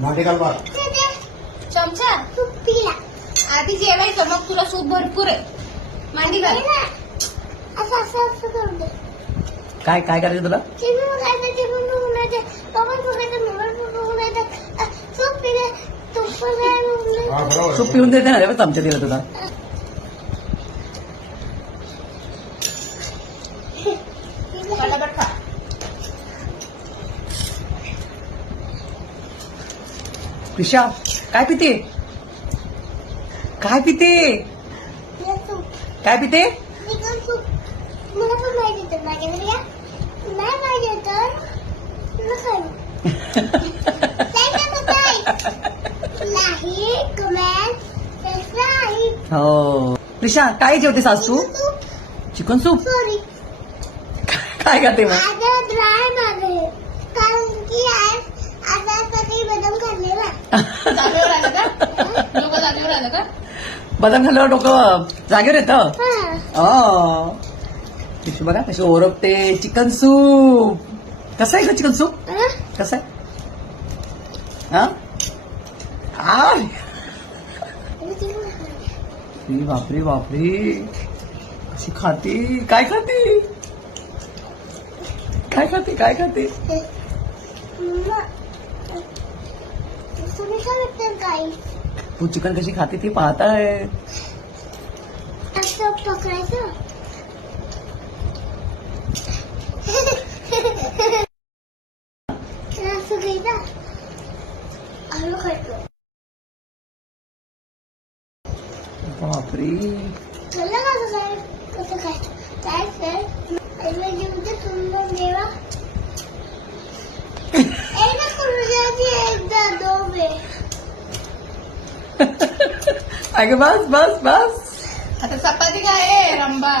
मोठे काल बघ. चमचा तूप पिला आधी जेवायचं मग तुला सूप भरपूर आहे. मांडी घाल. असं असं असं करू दे. काय काय करायचं तुला? टीव्ही बघायचं, टीव्ही बघायचं, मोबाईल बघायचं, मोबाईल बघायचं, तूप पिले, तूप बघायला हा, बरोबर. सूप पिऊन देते ना रे, चमचा दिला तुला. पटापट खा. कृषा काय पिते? काय पिते? तूप काय पिते? Chicken soup. मला पण माहिती होतं माझ्याकडे या. नाही पाहिजे तर नाही कमेंट सबस्क्राईब. हो कृषा काय जेवतेस आज तू? Chicken soup. सॉरी काय खाते मग? आता ड्राय मागे कारण की आज कधी बदाम खाल्लेला. जागेवर आलं का? लोक जागेवर आलं का? बदाम खाल्ल्यावर डोकं जागेवर येतं. हा कृषी बघा कशी ओरखते. चिकन सूप कसं आहे का चिकन सूप? कसं आहे? हा आय. ई बापरे बापरे कशी खाते. काय खाते? काय खाते? काय खाते? तुम्ही काय वाटतं काही तू चिकन कशी खाते ती पाहताय. असं पकडायचं. असं घ्यायचं आलू खायचं. बापरे कळलं का कसं खायचं? काय सर म्हणजे तुम्हाला देवा एकदा करू द्यायची एकदा दोघे. अगं बस बस बस. आता चपाती काय आहे रंबा?